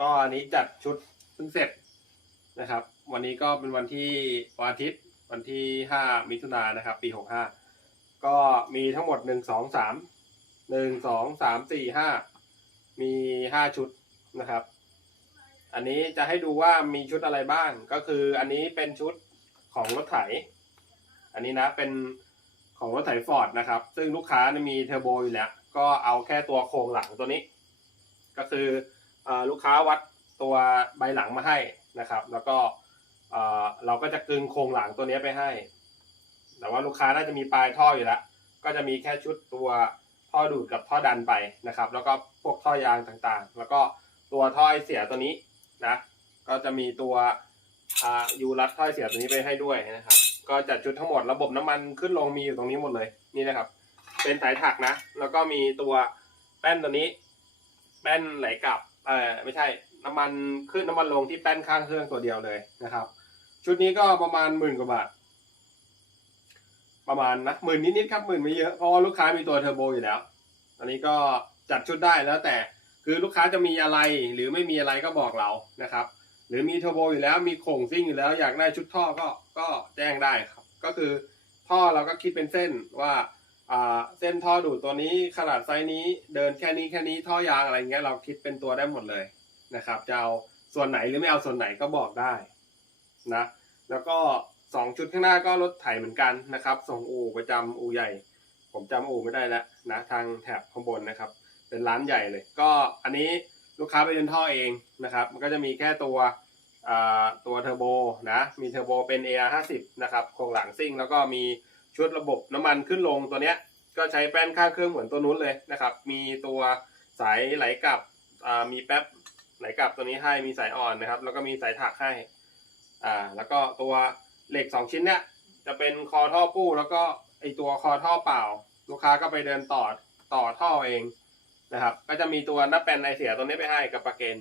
ก็อันนี้จัดชุดเพิ่งเสร็จนะครับ วันนี้ก็เป็นวันที่วันอาทิตย์วันที่ห้ามิถุนายนนะครับ ปีหกห้าก็มีทั้งหมดหนึ่งสองสามหนึ่งสองสามสี่ห้ามีห้าชุดนะครับ อันนี้จะให้ดูว่ามีชุดอะไรบ้าง ก็คืออันนี้เป็นชุดของรถไถ อันนี้นะเป็นของรถไถฟอร์ดนะครับ ซึ่งลูกค้ามีเทอร์โบอยู่แล้ว ก็เอาแค่ตัวโครงหลังตัวนี้ ก็คือ ลูกค้าวัดตัวใบหลังมาให้นะครับ แล้วก็เราก็จะกึงโครงหลังตัวนี้ไปให้ แต่ว่าลูกค้าน่าจะมีปลายท่ออยู่แล้ว ก็จะมีแค่ชุดตัวท่อดูดกับท่อดันไปนะครับ แล้วก็พวกท่อยางต่างๆ แล้วก็ตัวท่อไอเสียตัวนี้นะ ก็จะมีตัวยูรัดท่อไอเสียตัวนี้ไปให้ด้วยนะครับ ก็จัดชุดทั้งหมดระบบน้ำมันขึ้นลงมีอยู่ตรงนี้หมดเลยนี่นะครับ เป็นสายถักนะ แล้วก็มีตัวแป้นตัวนี้ แป้นไหลกลับ เออไม่ใช่น้ำมันขึ้นน้ำมันลงที่แป้นข้างเครื่องตัวเดียวเลยนะครับ ชุดนี้ก็ประมาณหมื่นกว่าบาทประมาณนะหมื่นนิดๆครับหมื่นไม่เยอะเพราะว่าลูกค้ามีตัวเทอร์โบอยู่แล้วอันนี้ก็จัดชุดได้แล้วแต่คือลูกค้าจะมีอะไรหรือไม่มีอะไรก็บอกเรานะครับ หรือมีเทอร์โบอยู่แล้วมีโครงซิ่งอยู่แล้วอยากได้ชุดท่อก็ก็แจ้งได้ครับ ก็คือท่อเราก็คิดเป็นเส้นว่า เส้นท่อดูดตัวนี้ขนาดไซส์นี้เดินแค่นี้แค่นี้ท่อยางอะไรเงี้ยเราคิดเป็นตัวได้หมดเลยนะครับจะเอาส่วนไหนหรือไม่เอาส่วนไหนก็บอกได้นะแล้วก็สองชุดข้างหน้าก็รถไถเหมือนกันนะครับ ส่งอู่ประจำอู่ใหญ่ ผมจำอู่ไม่ได้แล้วนะทางแถบข้างบนนะครับ เป็นร้านใหญ่เลย ก็อันนี้ลูกค้าไปเดินท่อเองนะครับ มันก็จะมีแค่ตัวตัวเทอร์โบนะมีเทอร์โบเป็น AR50 นะครับโครงหลังซิ่งแล้วก็มี ชุดระบบน้ำมันขึ้นลงตัวเนี้ยก็ใช้แป้นข้างเครื่องเหมือนตัวนู้นเลยนะครับ มีตัวสายไหลกลับมีแป๊บไหลกลับตัวนี้ให้มีสายอ่อนนะครับ แล้วก็มีสายถักให้อ่าแล้วก็ตัวเหล็กสองชิ้นเนี้ยจะเป็นคอท่อปู้แล้วก็ไอตัวคอท่อเปล่า ลูกค้าก็ไปเดินต่อต่อท่อเองนะครับ ก็จะมีตัวนับแปนไอเสียตัวนี้ไปให้กับปากเกน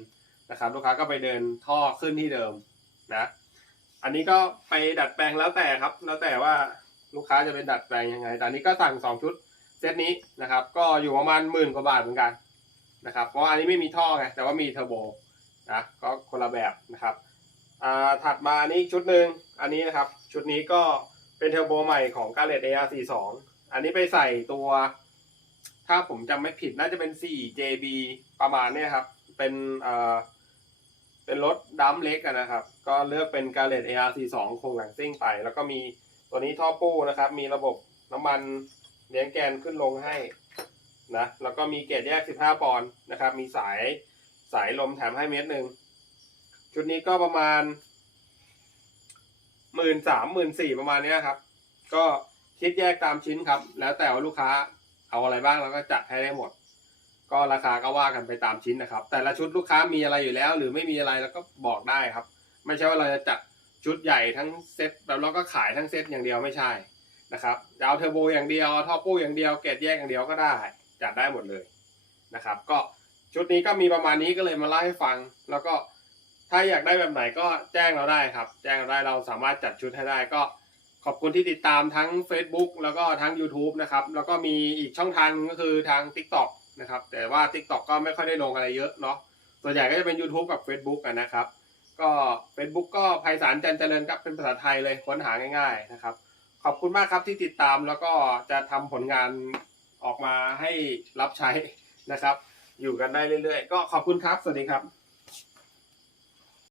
นะครับ ลูกค้าก็ไปเดินท่อขึ้นที่เดิมนะ อันนี้ก็ไปดัดแปลงแล้วแต่ครับ แล้วแต่ว่า ลูกค้าจะไปดัดแปลงยังไง แต่อันนี้ก็สั่งสองชุดเซตนี้นะครับ ก็อยู่ประมาณหมื่นกว่าบาทเหมือนกันนะครับ เพราะอันนี้ไม่มีท่อไง แต่ว่ามีเทอร์โบนะ ก็คนละแบบนะครับอ่าถัดมาอันนี้ชุดหนึ่งอันนี้นะครับ ชุดนี้ก็เป็นเทอร์โบใหม่ของ g a r r e t AR42 อันนี้ไปใส่ตัว ถ้าผมจำไม่ผิดน่าจะเป็น 4JB ประมาณเนี้ยครับ เป็นเอ่อเป็นรถดัมเล็กนะครับ ก็เลือกเป็น g a r r e t AR42 โครงหลังซิ่งไป แล้วก็มี ตัวนี้ท่อปู้นะครับ มีระบบน้ำมันเลี้ยงแกนขึ้นลงให้นะแล้วก็มีเกจแยก 15 ปอนด์นะครับ มีสายสายลมแถมให้เมตรหนึ่งชุดนี้ก็ประมาณหมื่นสามหมื่นสี่ประมาณนี้ครับ ก็คิดแยกตามชิ้นครับ แล้วแต่ว่าลูกค้าเอาอะไรบ้างเราก็จัดให้ได้หมด ก็ราคาก็ว่ากันไปตามชิ้นนะครับ แต่ละชุดลูกค้ามีอะไรอยู่แล้ว หรือไม่มีอะไรแล้วก็บอกได้ครับ ไม่ใช่ว่าเราจะจัด ชุดใหญ่ทั้งเซ็ตแล้วเราก็ขายทั้งเซ็ตอย่างเดียวไม่ใช่นะครับจะเอาเทอร์โบอย่างเดียวท่อปู้อย่างเดียวเกตแยกอย่างเดียวก็ได้ จัดได้หมดเลยนะครับ ก็ชุดนี้ก็มีประมาณนี้ก็เลยมาเล่าให้ฟัง แล้วก็ถ้าอยากได้แบบไหนก็แจ้งเราได้ครับ แจ้งเราได้เราสามารถจัดชุดให้ได้ก็ขอบคุณที่ติดตามทั้ง Facebook แล้วก็ทั้ง YouTube นะครับ แล้วก็มีอีกช่องทางนึงก็คือทาง TikTok นะครับ แต่ว่า TikTok ก็ไม่ค่อยได้ลงอะไรเยอะเนาะส่วนใหญ่ก็จะเป็น YouTube กับ Facebook นะครับ ก็เฟซบุ๊กก็ไพศาลจันเจริญครับเป็นภาษาไทยเลยค้นหาง่าย ๆนะครับ ขอบคุณมากครับที่ติดตามแล้วก็จะทำผลงานออกมาให้รับใช้นะครับ อยู่กันได้เรื่อยๆ ก็ขอบคุณครับ สวัสดีครับ